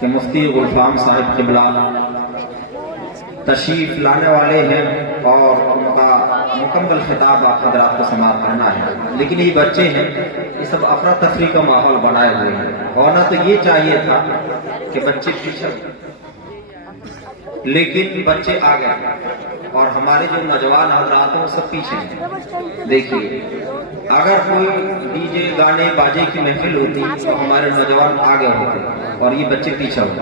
کہ مفتی غلفام صاحب قبلہ تشریف لانے والے ہیں اور ان کا مکمل خطاب آپ حضرات کو سماعت کرنا ہے، لیکن یہ بچے ہیں، یہ سب افراتفری کا ماحول بنائے ہوئے ہیں، ہونا تو یہ چاہیے تھا کہ بچے پیچھے، لیکن بچے آ گئے اور ہمارے جو نوجوان حضرات ہیں وہ سب پیچھے ہیں۔ دیکھیے اگر کوئی ڈی جے گانے باجے کی محفل ہوتی تو ہمارے نوجوان آگے ہوتے اور یہ بچے پیچھے ہوتے۔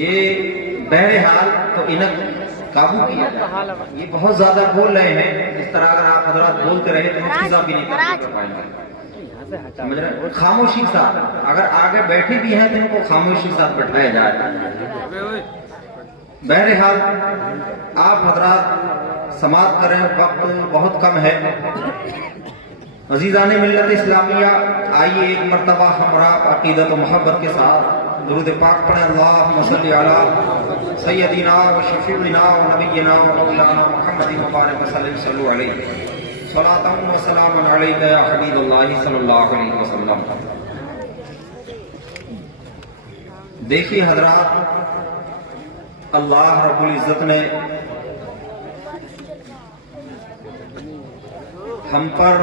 یہ بہرحال تو انہیں قابو کیا جائے، یہ بہت زیادہ بول رہے ہیں، اس طرح اگر آپ حضرات بولتے رہے تو ہم چیزاں بھی نہیں کر پائیں گے، سمجھ رہے ہیں؟ خاموشی ساتھ اگر آگے بیٹھے بھی ہیں تو ان کو خاموشی ساتھ بٹھایا جائے۔ بہرحال آپ حضرات سماعت کریں، وقت بہت کم ہے۔ عزیزان ملت اسلامیہ، آئیے ایک مرتبہ ہمراہ عقیدت و محبت کے ساتھ درود پاک پڑھیں۔ اللہم صلی علی سیدنا و شفیعنا و نبینا و مولانا محمد مبارک وسلم، صلو علیہ صلاۃ و سلام علیک یا حبیب اللہ صلی اللہ علیہ وسلم۔ دیکھیے حضرات، اللہ رب العزت نے ہم پر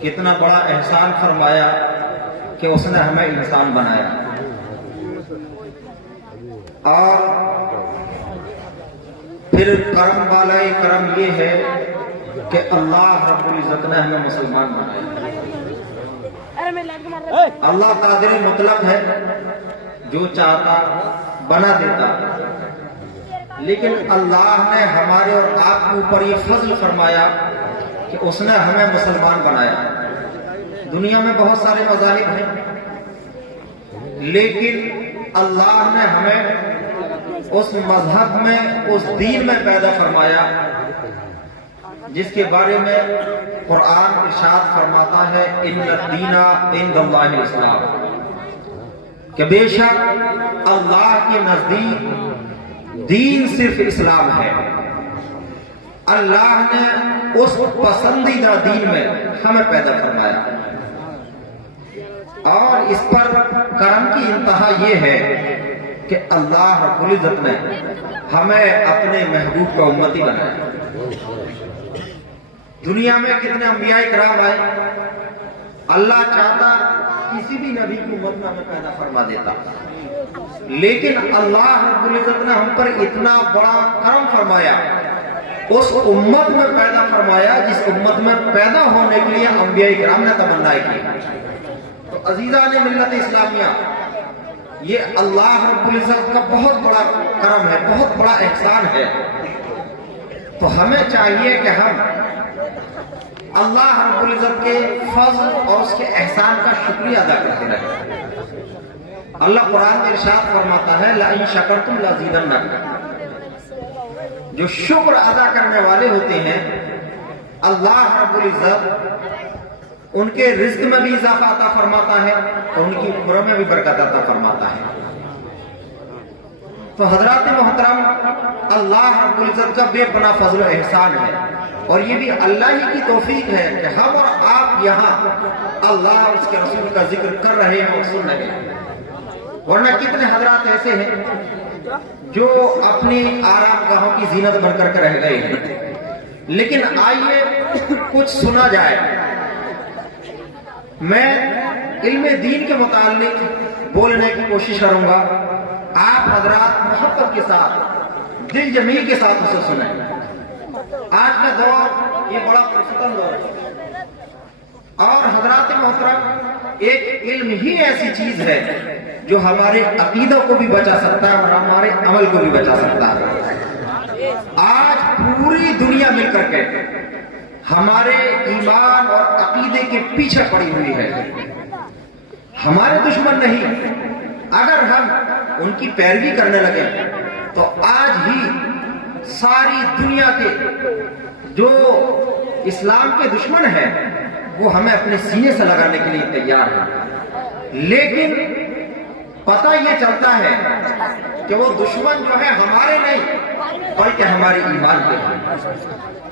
کتنا بڑا احسان فرمایا کہ اس نے ہمیں انسان بنایا، اور پھر کرم بالائے کرم یہ ہے کہ اللہ رب العزت نے ہمیں مسلمان بنایا۔ اللہ قادر مطلق ہے، جو چاہتا بنا دیتا، لیکن اللہ نے ہمارے اور آپ کے اوپر یہ فضل فرمایا کہ اس نے ہمیں مسلمان بنایا۔ دنیا میں بہت سارے مذاہب ہیں، لیکن اللہ نے ہمیں اس مذہب میں، اس دین میں پیدا فرمایا جس کے بارے میں قرآن ارشاد فرماتا ہے ان الدین عند اللہ الاسلام، کہ بے شک اللہ کے نزدیک دین صرف اسلام ہے۔ اللہ نے اس پسندیدہ دین میں ہمیں پیدا فرمایا، اور اس پر کرم کی انتہا یہ ہے کہ اللہ رب العزت نے ہمیں اپنے محبوب کا امتی بنایا۔ دنیا میں کتنے انبیاء کرام آئے، اللہ چاہتا کسی بھی نبی کی امت میں ہمیں پیدا فرما دیتا، لیکن اللہ رب العزت نے ہم پر اتنا بڑا کرم فرمایا، اس امت میں پیدا فرمایا جس امت میں پیدا ہونے کے لیے انبیاء کرام نے تمنا کی۔ تو عزیزان ملت اسلامیہ، یہ اللہ رب العزت کا بہت بڑا کرم ہے، بہت بڑا احسان ہے۔ تو ہمیں چاہیے کہ ہم اللہ رب العزت کے فضل اور اس کے احسان کا شکریہ ادا کرتے رہیں۔ اللہ قرآن میں ارشاد فرماتا ہے لَإِن شَكَرْتُمْ لَأَزِيدَنَّكُمْ، جو شکر ادا کرنے والے ہوتے ہیں اللہ رب العزت ان کے رزق میں بھی اضافہ عطا فرماتا ہے اور ان کی عمر میں بھی برکت عطا فرماتا ہے۔ تو حضرات محترم، اللہ رب العزت کا بے پناہ فضل و احسان ہے، اور یہ بھی اللہ ہی کی توفیق ہے کہ ہم اور آپ یہاں اللہ اور اس کے رسول کا ذکر کر رہے ہیں اور سن رہے ہیں، ورنہ کتنے حضرات ایسے ہیں جو اپنی آرام گاہوں کی زینت بن کر رہ گئے ہیں۔ لیکن آئیے کچھ سنا جائے۔ میں علم دین کے متعلق بولنے کی کوشش کروں گا، آپ حضرات محبت کے ساتھ، دل جمیل کے ساتھ اسے سنیں۔ آج کا دور یہ بڑا پرستن دور ہے، اور حضرات محترم، ایک علم ہی ایسی چیز ہے جو ہمارے عقیدہ کو بھی بچا سکتا ہے اور ہمارے عمل کو بھی بچا سکتا ہے۔ آج پوری دنیا مل کر کے ہمارے ایمان اور عقیدے کے پیچھے پڑی ہوئی ہے، ہمارے دشمن نہیں۔ اگر ہم ان کی پیروی کرنے لگے تو آج ہی ساری دنیا کے جو اسلام کے دشمن ہیں وہ ہمیں اپنے سینے سے لگانے کے لیے تیار ہیں، لیکن پتہ یہ چلتا ہے کہ وہ دشمن جو ہے ہمارے نہیں بلکہ ہمارے ایمان کے ہیں،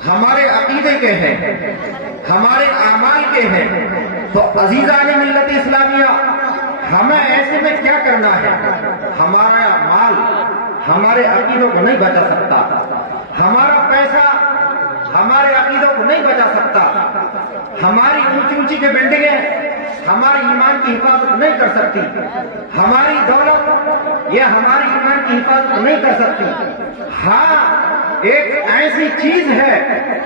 ہمارے عقیدے کے ہیں، ہمارے اعمال کے ہیں۔ تو عزیزان ملت اسلامیہ، ہمیں ایسے میں کیا کرنا ہے؟ ہمارا مال ہمارے عقیدوں کو نہیں بچا سکتا، ہمارا پیسہ ہمارے عقیدوں کو نہیں بچا سکتا، ہماری اونچی اونچی کے بلڈنگیں ہمارے ایمان کی حفاظت نہیں کر سکتی، ہماری دولت یہ ہماری ایمان کی حفاظت نہیں کر سکتی۔ ہاں، ایک ایسی چیز ہے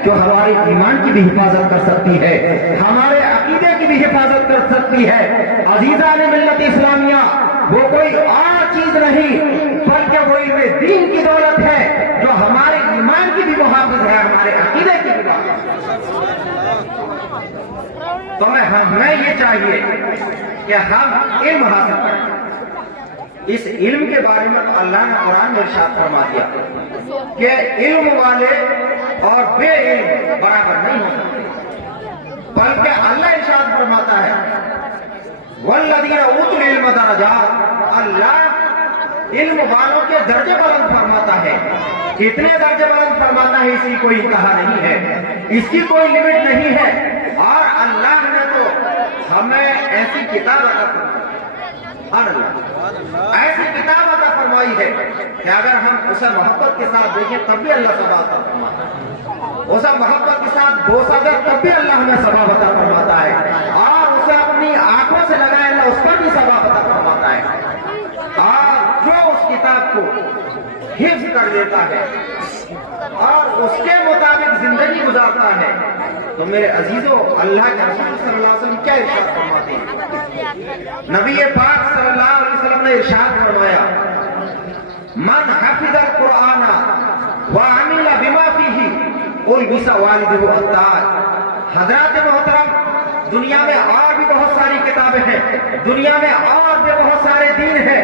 جو ہماری ایمان کی بھی حفاظت کر سکتی ہے، ہمارے عقیدے کی بھی حفاظت کر سکتی ہے۔ عزیزان ملت اسلامیہ، وہ کوئی اور چیز نہیں بلکہ وہ علم دین کی دولت ہے جو ہمارے ایمان کی بھی محافظ ہے، ہمارے عقیدے کی بھی محافظ ہے۔ تو ہمیں یہ چاہیے کہ ہم علم حاصل کریں۔ اس علم کے بارے میں تو اللہ نے قرآن میں ارشاد فرما دیا کہ علم والے اور بے علم برابر نہیں ہو سکتے، بلکہ اللہ ارشاد فرماتا ہے والذین اوتوا العلم درجات، اللہ علم والوں کے درجے بلند فرماتا ہے۔ کتنے درجے بلند فرماتا ہے اس کی کوئی انتہا نہیں ہے، اس کی کوئی لمٹ نہیں ہے۔ اور اللہ نے تو ہمیں ایسی کتاب عطا فرمائی، ایسی کتاب عطا فرمائی ہے کہ اگر ہم اسے محبت کے ساتھ دیکھیں تب بھی اللہ ثواب عطا فرماتا ہے، اسے محبت کے ساتھ بوسہ دے تب بھی اللہ ہمیں ثواب عطا فرماتا ہے، اور اسے اپنی آنکھوں سے لگائے اللہ اس پر بھی ثواب عطا فرماتا ہے۔ اور جو اس کتاب کو حفظ کر لیتا ہے اور اس کے مطابق زندگی گزارتا ہے تو میرے عزیزوں، اللہ کے رسول صلی اللہ علیہ وسلم کیا ارشاد فرماتے ہیں؟ نبی پاک صلی اللہ علیہ وسلم نے ارشاد فرمایا من حفظ القرآن وعمل بما فیہ البس والدہ التاج۔ حضرات محترم، دنیا میں اور بھی بہت ساری کتابیں ہیں، دنیا میں اور بھی بہت سارے دین ہیں،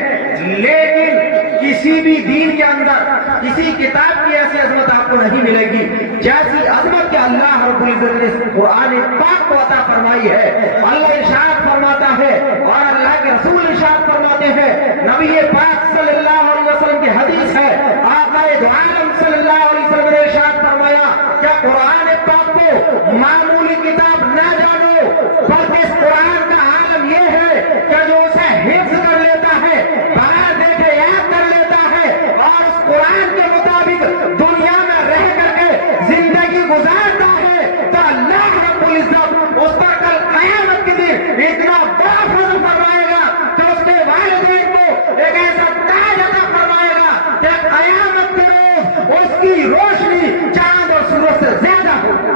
لیکن کسی بھی دین کے اندر کسی کتاب کی ایسی عظمت آپ کو نہیں ملے گی جیسی عظمت کے اللہ رب العزت نے اس قرآن پاک کو عطا فرمائی ہے۔ اللہ ارشاد فرماتا ہے اور اللہ کے رسول ارشاد فرماتے ہیں، نبی پاک صلی اللہ علیہ وسلم کی حدیث ہے، آقا دو عالم صلی اللہ علیہ وسلم نے ارشاد فرمایا کہ قرآن پاک کو معمولی کتاب نہ جانو، بلکہ اس قرآن کا عالم یہ ہے کہ جو اسے حفظ کر لیتا ہے، بغیر دیکھے یاد کر لیتا ہے اور اس قرآن کے مطابق دنیا میں رہ کر کے زندگی گزارتا ہے تو اللہ رب العزت اس پر کل قیامت کے دن اتنا بڑا فضل فرمائے گا کہ اس کے والدین کو ایک ایسا تاج عطا فرمائے گا کہ قیامت کے روز اس کی روشنی چاند اور سورج سے زیادہ ہوگی۔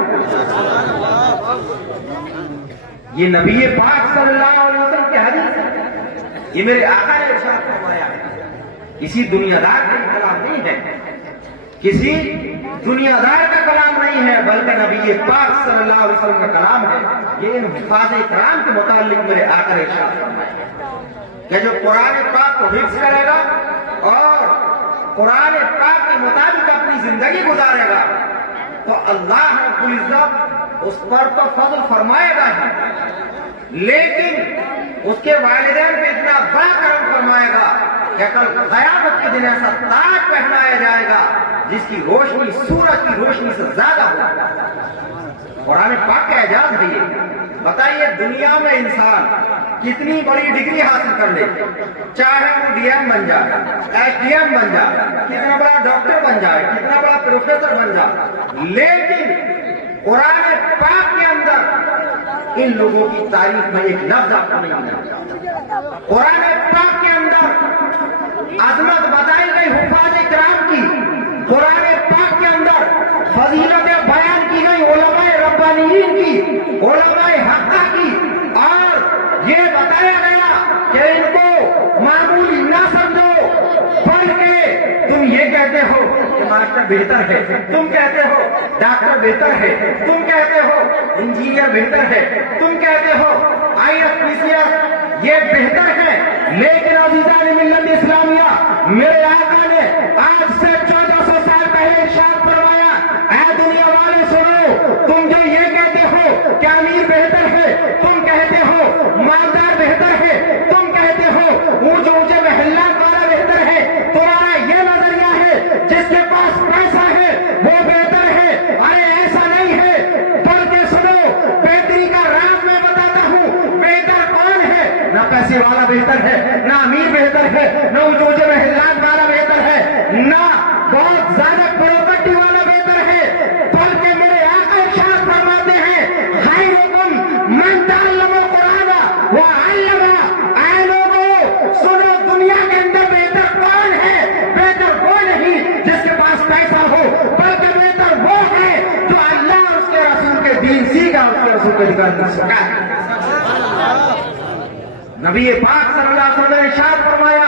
یہ نبی پاک صلی اللہ علیہ وسلم کی حدیث ہے، یہ میرے آقا نے ارشاد فرمایا ہے، کسی دنیا دار کا کلام نہیں ہے، کسی دنیا دار کا کلام نہیں ہے، بلکہ نبی پاک صلی اللہ علیہ وسلم کا کلام ہے۔ یہ حفاظ کرام کے متعلق میرے آقا نے ارشاد فرمایا کہ جو قرآن پاک کو حفظ کرے گا اور قرآن پاک کے مطابق اپنی زندگی گزارے گا تو اللہ رب العزت اس پر تو فضل فرمائے گا ہی، لیکن اس کے والدین پہ اتنا بڑا کرم فرمائے گا کہ کل قیامت کے دن ایسا تاج پہنایا جائے گا جس کی روشنی سورج کی روشنی سے زیادہ ہوگا۔ قرآن پاک کا اعجاز ہے یہ۔ بتائیے دنیا میں انسان کتنی بڑی ڈگری حاصل کر لے، چاہے وہ ڈی ایم بن جائے، ایس ڈی ایم بن جائے، کتنا بڑا ڈاکٹر بن جائے، کتنا بڑا پروفیسر بن جائے، لیکن قرآن پاک کے اندر ان لوگوں کی تاریخ میں ایک لفظ آپ کو نہیں ملا۔ قرآن پاک کے اندر عظمت بتائی گئی حفاظ کرام کی، قرآن پاک کے اندر فضیلتیں بیان کی گئی علماء ربانیین کی، علماء حقہ کی، اور یہ بتایا گیا کہ ان کو معمولی نہ سمجھو، بلکہ تم یہ کہتے ہو کہ ماسٹر بہتر ہے، تم کہتے ہو ڈاکٹر بہتر ہے، تم کہتے ہو انجینئر بہتر ہے، تم کہتے ہو IAS یہ بہتر ہے، لیکن عزیزان ملت اسلامیہ، میرے آقا نے آج سے 1400 سال پہلے ارشاد فرمایا، اے دنیا والے سنو، تم جو یہ کہتے ہو کہ امیر بہتر ہے، تم کہتے ہو مالدار بہتر ہے، تم کہتے ہو اونچے اونچے محلات والا بہتر ہے، تمہارا یہ نظریہ ہے جس کے پاس پیسہ ہے وہ بہتر ہے، ارے ایسا نہیں ہے، بلکہ سنو بہتری کا راز میں بتاتا ہوں، بہتر کون ہے؟ نہ پیسے والا بہتر ہے، نہ امیر بہتر ہے، نہ اونچے محلات والا بہتر ہے، نہ بہت زیادہ پراپرٹی والا بہتر ہے، بلکہ میرے آقا ارشاد فرماتے ہیں خیرکم من تعلم القرآن وعلم۔ اے لوگوں سنو، دنیا کے اندر بہتر کون ہے؟ بہتر وہ نہیں جس کے پاس پیسہ ہو، بلکہ بہتر وہ ہے جو اللہ اور اس کے رسول کے دین سیکھا، اس کے رسول کے دین سکھا۔ نبی پاک صلی اللہ علیہ وسلم نے ارشاد فرمایا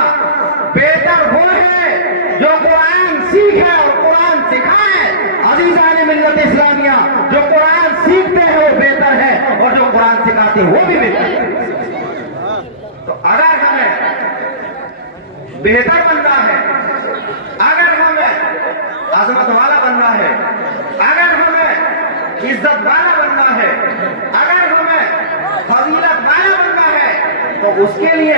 بہتر وہ ہے جو قرآن سیکھے اور قرآن سکھائے۔ عزیزان ملت اسلامیہ، جو قرآن سیکھتے ہیں وہ بہتر ہے، اور جو قرآن سکھاتے ہیں وہ بھی بہتر ہے۔ تو اگر ہمیں بہتر بننا ہے، اگر ہمیں عظمت والا بننا ہے، اگر ہمیں عزت والا بننا ہے، اگر ہمیں فضیلت والا بننا ہے، تو اس کے لیے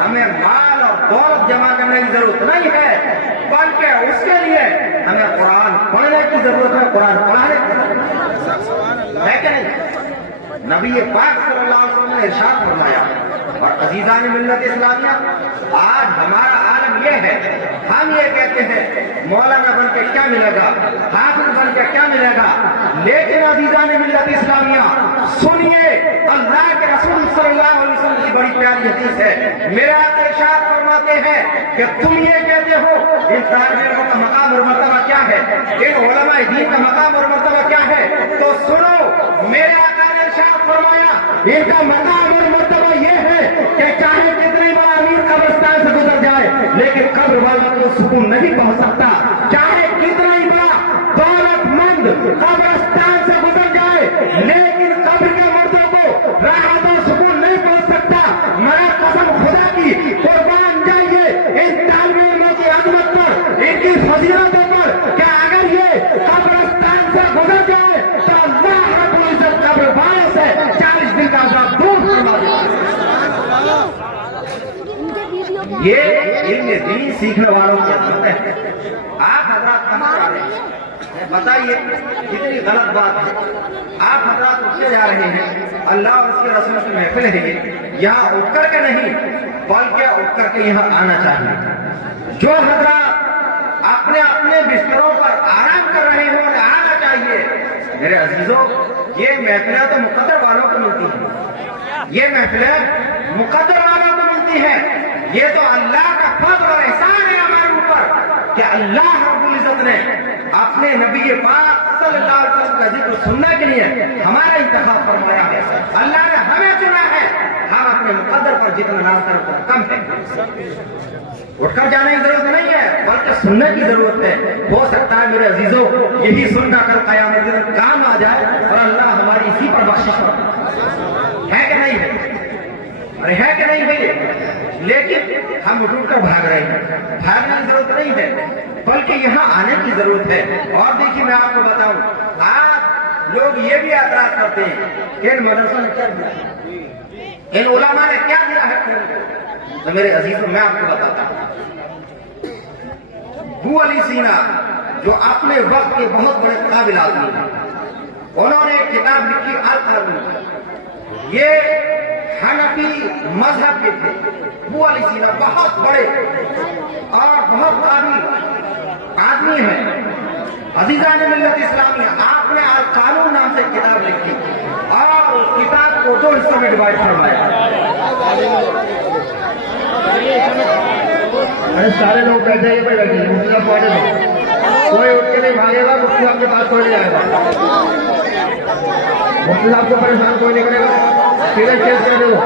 ہمیں مال اور دولت جمع کرنے کی ضرورت نہیں ہے، بلکہ اس کے لیے ہمیں قرآن پڑھنے کی ضرورت ہے، قرآن پڑھانے کی ضرورت ہے کہ نہیں؟ نبی پاک صلی اللہ علیہ وسلم نے ارشاد فرمایا۔ اور عزیزان ملت اسلامیہ، آج ہمارا عالم یہ ہے، ہم یہ کہتے ہیں مولانا بن کے کیا ملے گا، حافظ بن کے کیا ملے گا، لیکن عزیزان ملت اسلامیہ سنیے، اللہ کے رسول صلی اللہ علیہ وسلم کی بڑی پیاری حدیث ہے۔ میرے آقا ارشاد فرماتے ہیں کہ تم یہ کہتے ہو ان طالب علموں کا مقام اور مرتبہ کیا ہے، ان علماء دین کا مقام اور مرتبہ کیا ہے، تو سنو، میرے آقا نے ارشاد فرمایا ان کا مقام اور مرتبہ یہ ہے کہ چاہے کتنے بڑا امیر قبرستان سے گزر جائے لیکن قبر والا کو سکون نہیں پہنچ سکتا، چاہے کتنا ہی بڑا دولت مند قبرستان سے گزر جائے لیکن قبر کے مردوں کو راحت اور سکون نہیں پہنچ سکتا۔ مگر قسم خدا کی قربان جائیے ان طالب علموں کی عظمت پر، ان کی فضیلتوں پر، کہ اگر یہ قبرستان سے گزر جائے تو اللہ رب العزت قبر والوں سے 40 دن کا عذاب دور فرما دیتا ہے۔ یہ علم دین سیکھنے والوں کی عظمت ہے۔ آپ حضرات کہاں جا رہے ہیں؟ بتائیے، کتنی غلط بات ہے۔ آپ حضرات اٹھے جا رہے ہیں، اللہ اور اس کے رسول کی محفل ہے، یہاں اٹھ کر کے نہیں بلکہ اٹھ کر کے یہاں آنا چاہیے۔ جو حضرات اپنے اپنے بستروں پر آرام کر رہے ہوں انہیں آنا چاہیے۔ میرے عزیزوں، یہ محفلیں تو مقدر والوں کو ملتی ہیں، یہ محفلیں مقدر والوں کو ملتی ہیں، یہ تو اللہ کا فضل اور احسان ہے ہمارے اوپر کہ اللہ رب العزت نے اپنے نبی پاک صلی اللہ علیہ وسلم کا ذکر سننے کے لیے ہمارا انتخاب فرمایا ہے۔ اللہ نے ہمیں چنا ہے، ہم اپنے مقدر پر جتنا ناز کریں اتنا کم ہے۔ اٹھ کر جانے کی ضرورت نہیں ہے بلکہ سننے کی ضرورت ہے۔ ہو سکتا ہے میرے عزیزوں یہی سننا کر قیامت کے دن کام آ جائے اور اللہ ہماری اسی پر بخشش ہے کہ نہیں ہے؟ ارے ہے کہ نہیں بھائی؟ لیکن ہم اٹھ کر بھاگ رہے ہیں، بھاگنے کی ضرورت نہیں ہے بلکہ یہاں آنے کی ضرورت ہے۔ اور دیکھیے میں آپ کو بتاؤں، آپ لوگ یہ بھی اعتراض کرتے ہیں کہ ان مدرسوں نے کیا دیا ہے، ان علماء نے کیا دیا ہے، تو میرے عزیزوں میں آپ کو بتاتا ہوں، ابو علی سینا جو اپنے وقت کے بہت بڑے قابل آدمی ہیں، انہوں نے ایک کتاب لکھی القانون۔ یہ حنفی مذہب کے تھے۔ ابو علی سینا بہت بڑے اور بہت قابل آدمی ہیں۔ عزیزان ملت اسلامیہ، آپ نے القانون نام سے کتاب لکھی اور اس کتاب کو 2 حصوں میں ڈیوائڈ فرمایا۔ سارے لوگ بیٹھے ہی پہ بیٹھے مفتی صاحب پڑھے دو، کوئی اٹھ کے نہیں بھاگے گا، مفتی صاحب کے پاس کوئی نہیں آئے گا، مفتی صاحب کو پریشان کوئی نہیں کرے گا، سیدھے کیس کر دے دو۔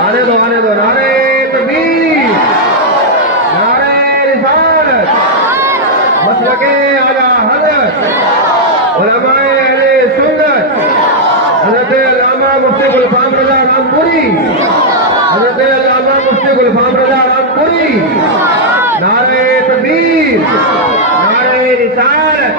آنے دو، نعرے تکبیر، نعرے رسالت، مسلک اعلیٰ حضرت علماء اہل سنت حضرت علامہ مفتی گلفام رضا رامپوری، حضرت علامہ مفتی گلفام رضا رامپوری، نعرے تکبیر، نعرے رسالت۔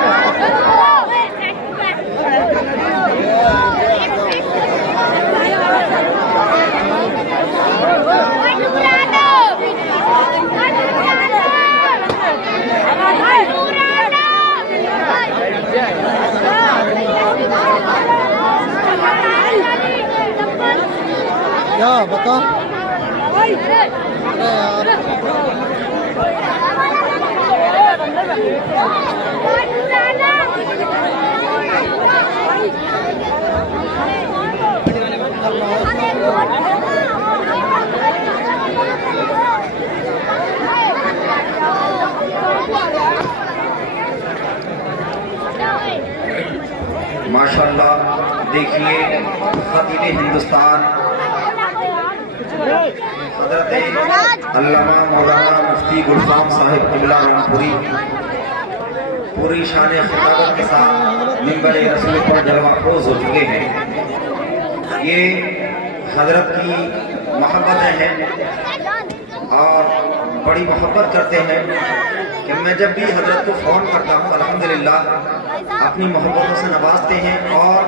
بتا ماشاءاللہ دیکھیے خطیب ہندوستان حضرت علامہ مولانا مفتی گلفام صاحب قبلہ رنگپوری پوری شان خطابت کے ساتھ منبر رسول پر جلوہ افروز ہو چکے ہیں۔ یہ حضرت کی محبتیں ہیں اور بڑی محبت کرتے ہیں کہ میں جب بھی حضرت کو فون کرتا ہوں الحمدللہ اپنی محبتوں سے نوازتے ہیں اور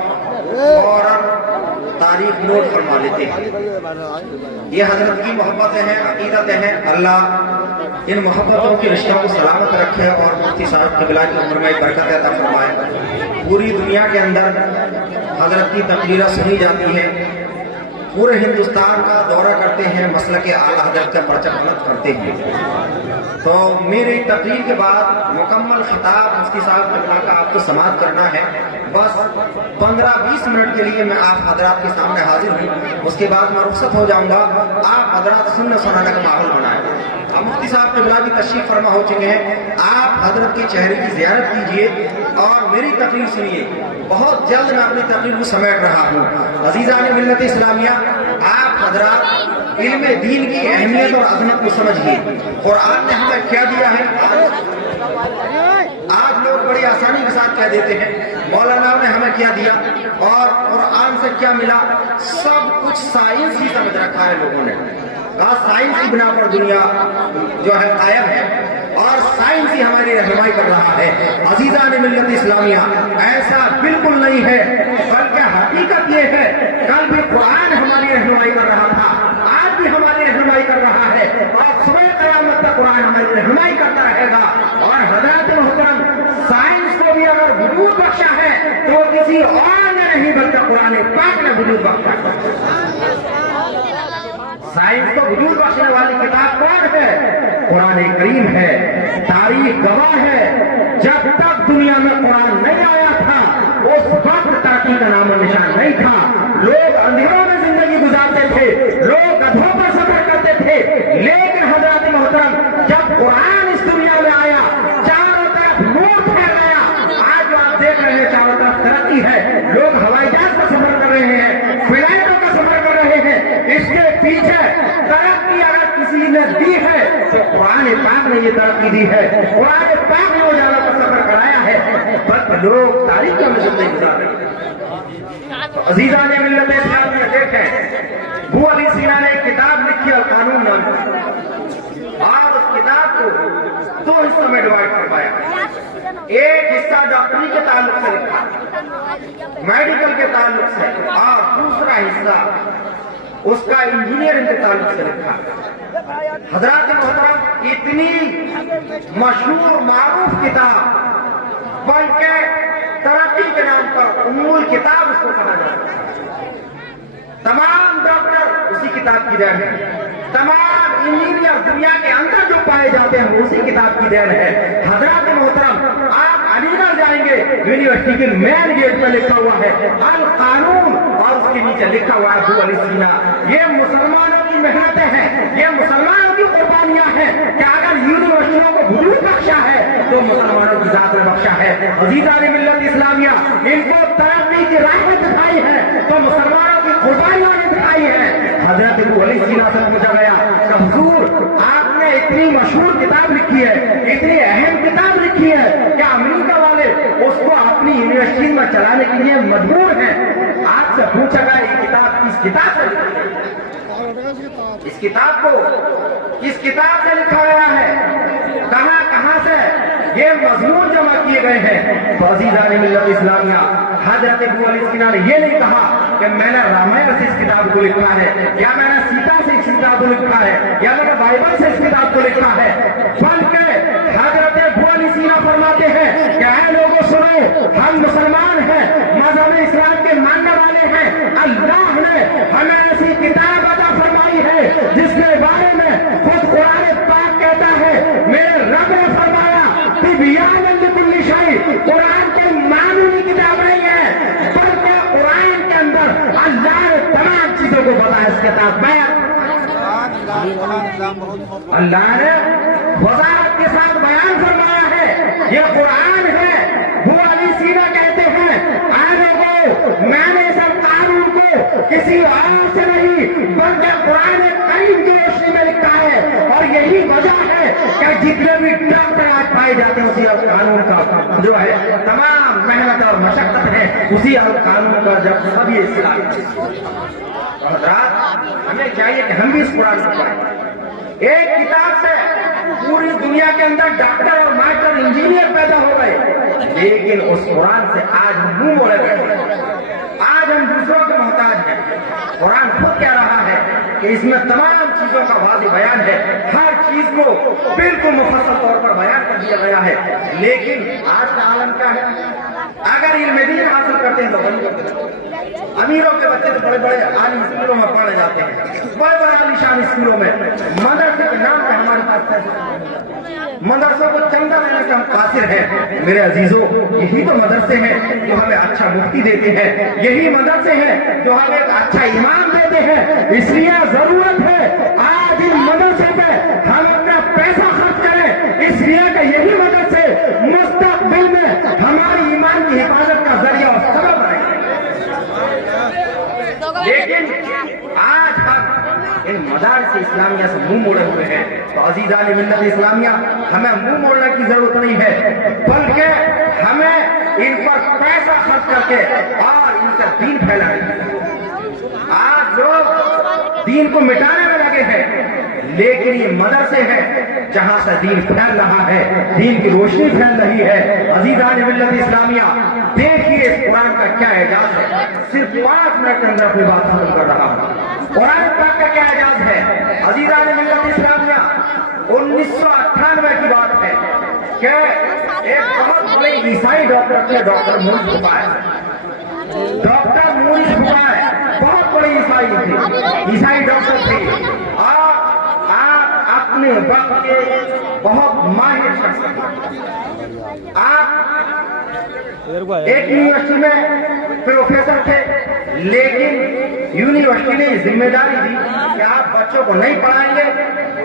فوراً تاریخ نوٹ فرما لیتے ہیں۔ یہ حضرت کی محبتیں ہیں، عقیدتیں ہیں۔ اللہ ان محبتوں کے رشتوں کو سلامت رکھے اور مفتی صاحب قبلہ کی عمر میں برکت عطا فرمائے۔ پوری دنیا کے اندر حضرت کی تقریریں سنی جاتی ہیں، پورے ہندوستان کا دورہ کرتے ہیں، مسلک اعلیٰ حضرت کا پرچم بلند کرتے ہیں۔ تو میری تقریر کے بعد مکمل خطاب مفتی صاحب قبلہ کا آپ کو سماعت کرنا ہے۔ بس 15-20 منٹ کے لیے میں آپ حضرات کے سامنے حاضر ہوں، اس کے بعد میں رخصت ہو جاؤں گا۔ آپ حضرات سننے سنانے کا ماحول بنائیں۔ اب مفتی صاحب قبلہ بھی تشریف فرما ہو چکے ہیں، آپ حضرت کے چہرے کی زیارت کیجئے اور میری تقریر سنیے۔ بہت جلد میں اپنی تقریر کو سمیٹ رہا ہوں۔ عزیزان ملت اسلامیہ، آپ حضرات علم دین کی اہمیت اور عظمت کو سمجھیے۔ قرآن نے ہمیں کیا دیا ہے؟ آج لوگ بڑی آسانی کے ساتھ کہہ دیتے ہیں مولانا نے ہمیں کیا دیا اور قرآن سے کیا ملا۔ سب کچھ سائنس ہی سمجھ رکھا ہے لوگوں نے، کہا سائنس کی بنا پر دنیا جو ہے قائم ہے اور سائنس ہی ہماری رہنمائی کر رہا ہے۔ عزیزان ملت اسلامیہ، ایسا بالکل نہیں ہے، بلکہ حقیقت یہ ہے کل بھی قرآن ہماری رہنمائی کر رہا تھا، آج بھی ہماری رہنمائی کر رہا ہے اور صبح قیامت تک قرآن ہماری رہنمائی کرتا رہے گا۔ اور حضرات محترم، سائنس کو بھی اگر وجود بخشا ہے تو وہ کسی اور نے نہیں بلکہ قرآن پاک نے وجود بخشا ہے۔ سائنس کو وجود بخشنے والی کتاب کون ہے؟ قرآن کریم ہے۔ تاریخ گواہ ہے، جب تک دنیا میں قرآن نہیں آیا تھا اس وقت ترقی کا نام و نشان نہیں تھا۔ لوگ اندھیروں میں زندگی گزارتے تھے، لوگ گدھوں پر سفر کرتے تھے، لیکن حضرات محترم جب قرآن اس دنیا میں آیا چاروں طرف نور پھیل گیا۔ آج جو آپ دیکھ رہے ہیں چاروں طرف ترقی ہے، لوگ ہوائی جہاز کا سفر کر رہے ہیں، فلائٹوں کا سفر کر رہے ہیں۔ اس کے پیچھے ترقی اگر کسی نے دی ہے تو قرآن پاک نے یہ ترقی دی ہے، قرآن پاک نے اجالا کا سفر کرایا ہے، بس لوگ تاریخ میں زندگی گزار رہے ہیں۔ تو عزیزان ملت اسلامیہ دیکھیں، ابو علی سینا نے ایک کتاب لکھی القانون نام کی، اور اس کتاب کو 2 حصوں میں ڈیوائڈ کروایا۔ ایک حصہ ڈاکٹری کے تعلق سے لکھا، میڈیکل کے تعلق سے، اور دوسرا حصہ اس کا انجینئرنگ کے تعلق سے لکھا۔ حضرات محترم، اتنی مشہور معروف کتاب، بلکہ ترقی کے نام پر ام الکتاب اس کو کہا جاتا ہے۔ تمام ڈاکٹر اسی کتاب کی دین ہے، تمام انجینئر دنیا کے اندر جو پائے جاتے ہیں وہ اسی کتاب کی دین ہے۔ حضرات محترم، آپ علی گڑھ جائیں گے، یونیورسٹی کے مین گیٹ پہ لکھا ہوا ہے القانون، اور اس کے نیچے لکھا ہوا ہے ابو علی سینا۔ یہ مسلمانوں کی محنتیں ہیں، یہ مسلمانوں کی قربانیاں ہیں کہ اگر یونیورسٹیوں کو وجود بخشا ہے تو مسلمانوں کی ذات میں بخشا ہے۔ عزیزان ملت اسلامیہ، ان کو ترقی کی راہ میں دکھائی ہے تو مسلمانوں کی قربانیوں نے دکھائی ہے۔ حضرت ابو علی سینا سے پوچھا گیا کہ حضور، آپ نے اتنی مشہور کتاب لکھی ہے، اتنی اہم کتاب لکھی ہے کہ امریکہ والے اس کو اپنی یونیورسٹی میں چلانے کے لیے مجبور ہیں۔ آپ سے پوچھا گیا یہ کتاب کس کتاب سے لکھی ہے؟ اس کتاب کو کس کتاب سے لکھا گیا ہے؟ کہاں سے یہ مضمون جمع کیے گئے ہیں؟ تو عزیزان ملت اسلامیہ، حضرت ابو علی سینا نے یہ نہیں کہا کہ میں نے رامائن سے اس کتاب کو لکھا ہے، یا میں نے سیتا سے اس کتاب کو لکھا ہے، یا میں نے بائبل سے اس کتاب کو لکھا ہے، بلکہ حضرت ابو علی سینا فرماتے ہیں کہ اے لوگوں سنو، ہم مسلمان ہیں، مذہب اسلام کے ماننے والے ہیں، اللہ نے ہمیں ایسی کتاب عطا فرمائی جس کے بارے میں خود قرآن پاک کہتا ہے میرے رب نے فرمایا تبیان لکل شیء، قرآن کوئی معمولی کتاب نہیں ہے بلکہ قرآن کے اندر اللہ نے تمام چیزوں کو بتایا۔ اس کتاب میں اللہ نے وضاحت کے ساتھ بیان فرمایا ہے، یہ قرآن ہے۔ وہ علی سینا کہتے ہیں آنے کو میں نے اس قانون کو کسی اور سے نہیں بلکہ قرآن کریم کی روشنی میں لکھا ہے، اور یہی وجہ ہے کہ جتنے بھی ڈاکٹر آج پائے جاتے ہیں اسی قانون کا جو ہے تمام محنت اور مشقت ہے اسی قانون کا، جب سبھی اسلام حضرات ہمیں چاہیے کہ ہم بھی اس قرآن کو پڑھیں۔ ایک کتاب سے پوری دنیا کے اندر ڈاکٹر اور ماسٹر انجینئر پیدا ہو گئے، لیکن اس قرآن سے آج منہ موڑے بیٹھے ہیں۔ آج ہم دوسروں کے محتاج ہیں۔ قرآن خود کہہ رہا ہے کہ اس میں تمام چیزوں کا واضح بیان ہے، ہر چیز کو بالکل مفصل طور پر بیان کر دیا گیا ہے، لیکن آج کا عالم کیا ہے؟ اگر علم دین حاصل کرتے ہیں تو بند کر دیتے ہیں۔ امیروں کے بچے تو بڑے بڑے عالی اسکولوں میں پڑھے جاتے ہیں، بڑے بڑے عالیشان اسکولوں میں، مدرسے کے نام پہ ہمارے پاس پیسے، مدرسوں کو چندہ لینے سے ہم قاصر ہیں۔ میرے عزیزوں، یہی تو مدرسے ہیں جو ہمیں اچھا مفتی دیتے ہیں، یہی مدرسے ہیں جو ہمیں ایک اچھا امام دیتے ہیں۔ اس لیے ضرورت ہے آج ان مدرسے پہ ہم اپنا پیسہ خرچ کریں، اس لیے کہ یہی مدرسے مستقبل میں ہماری ایمان کی حفاظت کا ذریعہ اور سبب بنیں۔ لیکن آج ہم ان مدارس اسلامیہ سے منہ موڑے ہوئے ہیں، تو عزیزان ملت اسلامیہ ہمیں منہ موڑنے کی ضرورت نہیں ہے، بلکہ ہمیں ان پر پیسہ خرچ کر کے اور ان سے دین پھیلانے۔ آج لوگ دین کو مٹانے میں لگے ہیں، لیکن یہ مدرسے ہیں جہاں سے دین پھیل رہا ہے، دین کی روشنی پھیل رہی ہے۔ عزیزان ملت اسلامیہ دیکھیے اس قرآن کا کیا اعجاز ہے۔ صرف 5 منٹ کے اندر اپنی بات ختم کر رہا ہوں۔ قرآن پاک کا کیا اعجاز ہے؟ عزیزان ملت اسلامیہ 1998 کی بات ہے کہ ایک بہت بڑے عیسائی ڈاکٹر تھے، ڈاکٹر مورس بخاری۔ ڈاکٹر مورس بخاری بہت بڑے عیسائی تھے، عیسائی ڈاکٹر تھے، اور آپ اپنے وقت کے بہت ماہر شخص تھے۔ آپ ایک یونیورسٹی میں پروفیسر تھے، لیکن یونیورسٹی نے ذمہ داری دی کہ آپ بچوں کو نہیں پڑھائیں گے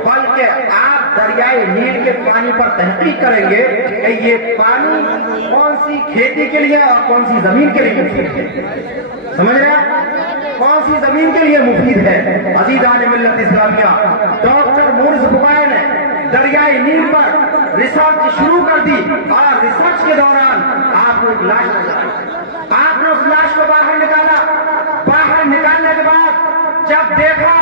بلکہ آپ دریائے نیل کے پانی پر تحقیق کریں گے کہ یہ پانی کون سی کھیتی کے لیے اور کون سی زمین کے لیے مفید ہے۔ سمجھ رہے ہیں کون سی زمین کے لیے مفید ہے؟ عزیزان ملت اسلامیہ، ڈاکٹر مورس بخاری نے دریائے نیل پر ریسرچ شروع کر دی، اور ریسرچ کے دوران آپ کو ایک لاش نظر آئی۔ آپ نے اس لاش کو باہر نکالا، باہر نکالنے کے بعد جب دیکھا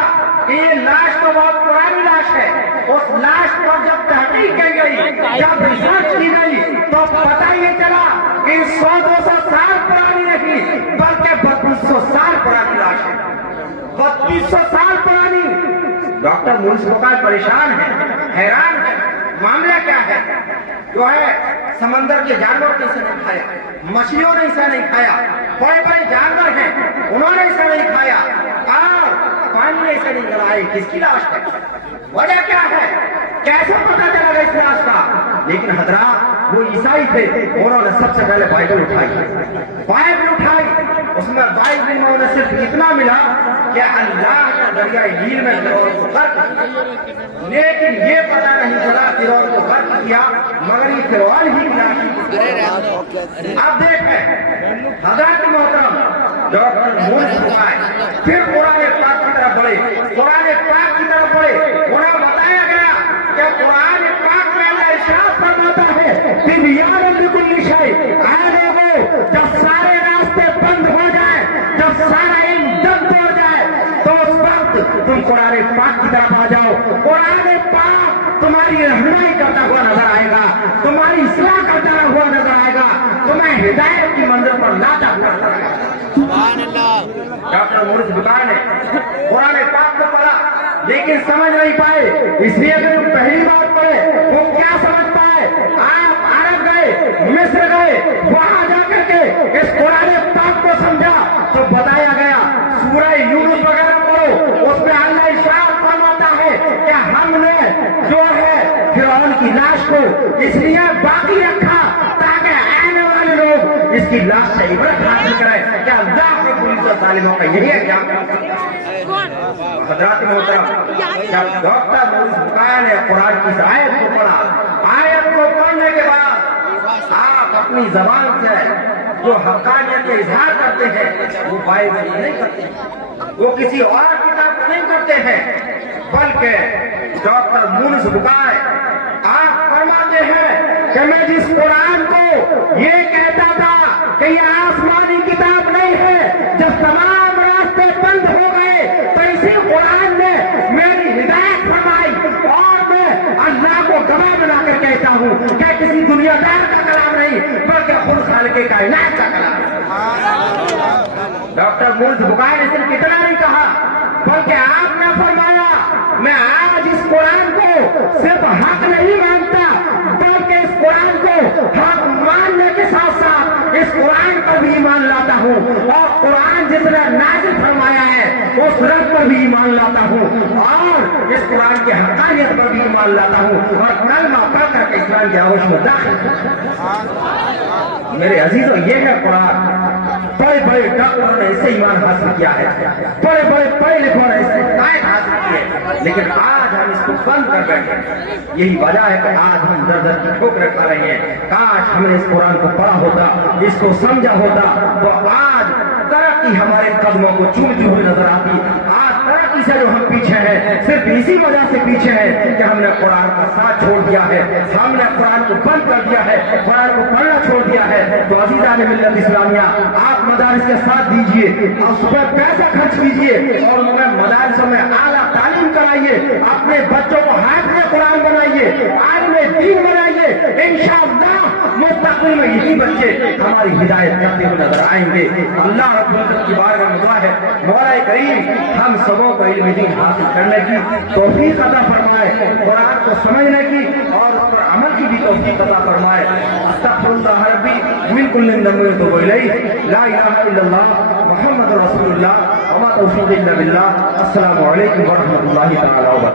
کہ یہ لاش تو بہت پرانی لاش ہے، اس لاش پر جب تحقیق کی گئی، جب ریسرچ کی گئی تو پتہ یہ چلا کہ 100-200 سال پرانی نہیں بلکہ 3200 سال پرانی لاش ہے، 3200 سال پرانی۔ ڈاکٹر مورس بخاری پریشان ہے، حیران ہے، معاملہ کیا ہے؟ جو ہے سمندر کے جانور نے اسے نہیں کھایا، مچھلیوں نے اسے نہیں کھایا، بڑے بڑے جانور ہیں انہوں نے اسے نہیں کھایا، اور پانی نے اسے نہیں گلائی، کس کی لاش ہے؟ وجہ کیا ہے؟ کیسے پتا چلا گا اس لاش کا؟ لیکن حضرات وہ عیسائی تھے، انہوں نے سب سے پہلے بائبل اٹھائی، اس میں بائبل میں انہیں صرف اتنا ملا کہ اللہ کا دریائے نیل میں فرعون کو غرق کیا، لیکن یہ پتہ نہیں چلا فرعون کو غرق کیا مگر یہ فرعون ہی کی۔ اب دیکھیں حضرات محترم، ڈاکٹر مورس بخاری پھر قرآن پاک کی طرف بڑھے، قرآن پاک کی طرف بڑھے، انہیں بتایا گیا کہ قرآن پاک میں اللہ ارشاد فرماتا ہے تبیان لکل شیء، اے لوگوں جب سارے راستے بند ہو جائیں، جب سارا علم دم توڑ جائے تو اس وقت تم قرآن پاک کی طرف آ جاؤ۔ قرآن پاک تمہاری رہنمائی کرتا ہوا نظر آئے گا، تمہاری اصلاح کرتا ہوا نظر آئے گا، تمہیں ہدایت کی منزل پر لاتا ہوا نظر آئے گا۔ سبحان اللہ۔ ڈاکٹر مورس بخاری نے قرآن پاک کو پڑھا لیکن سمجھ نہیں پائے، اس لیے کہ وہ پہلی بار پڑھے وہ کیا سمجھ پائے؟ آپ عرب گئے، مصر گئے، وہاں جا کر کے اس قرآن پاک کو سمجھا تو بتایا گیا سورہ یونس وغیرہ پڑھو، اس میں اللہ ارشاد فرماتا کی لاش سے عبرت حاصل کریں. کیا اللہ کے پولیس اور ظالموں کا یہی ہے کیا؟ حضرات محترم، جب ڈاکٹر مورس بقایا نے قرآن کی اس آیت کو پڑھا، آیت کو پڑھنے کے بعد آپ اپنی زبان سے جو حقانیت کا اظہار کرتے ہیں وہ بائبل میں نہیں کرتے، وہ کسی اور کتاب کو نہیں کرتے ہیں، بلکہ ڈاکٹر مورس بقایا آپ فرماتے ہیں کہ میں جس قرآن کو یہ کہتا تھا کہ یہ آسمانی کتاب نہیں ہے، جب تمام راستے بند ہو گئے تو اسی قرآن نے میری ہدایت فرمائی، اور میں اللہ کو گواہ بنا کر کہتا ہوں کہ کسی دنیا دار کا کلام نہیں بلکہ خود خالق کائنات کا کلام ہے. ڈاکٹر مورس بقایا نے صرف اتنا نہیں کہا بلکہ آپ نے فرمایا میں آج اس قرآن کو صرف حق نہیں مانتا بلکہ اس قرآن کو حق ماننے کے ساتھ ساتھ اس قرآن پر بھی ایمان لاتا ہوں، اور قرآن جس نے نازل فرمایا ہے اس رب پر بھی ایمان لاتا ہوں، اور اس قرآن کی حقانیت پر بھی ایمان لاتا ہوں، اور کلمہ پڑھ کر کے اسلام کی آغوش میں داخل ہوں. میرے عزیزوں، یہ ہے قرآن. بڑے بڑے ڈاکٹروں نے اس سے ایمان حاصل کیا ہے، بڑے بڑے پڑھے لکھوں نے اس سے ہدایت حاصل کی ہے، لیکن آج ہم اس کو بند کر بیٹھے. یہی وجہ ہے کہ آج ہم در در کی ٹھوکریں کھا رہے ہیں. کاش ہم نے اس قرآن کو پڑھا ہوتا، اس کو سمجھا ہوتا تو آج ترقی ہمارے قدموں کو چومتی ہوئی نظر آتی. آج ترقی سے جو ہم پیچھے ہیں صرف اسی وجہ سے پیچھے ہیں کہ ہم نے قرآن کا ساتھ چھوڑ دیا ہے، ہم نے قرآن کو بند کر دیا ہے، قرآن کو پڑھنا چھوڑ دیا ہے. تو عزیزان ملت اسلامیہ، آپ مدارس کے ساتھ دیجئے، اس پر پیسہ خرچ کیجئے اور انہیں مدارسوں میں اعلیٰ تعلیم کرائیے، اپنے بچوں کو حافظ قرآن بنائیے، عالم دین بنائیے. انشاءاللہ مستقبل میں یہی بچے ہماری ہدایت کرتے ہوئے نظر آئیں گے. اللہ رب العزت کی بارگاہ میں دعا ہے مولا کریم ہم سبوں کو علم دین حاصل کرنے کی توفیق عطا فرمائے، قرآن کو سمجھنے کی اور اس پر عمل کی بھی توفیق عطا فرمائے. استغفر اللہ ربی من کل ذنب واتوب الیہ، لا الہ الا اللہ محمد رسول اللہ وما توفیقی الا باللہ. السلام علیکم ورحمۃ اللہ تعالی وبرکاتہ.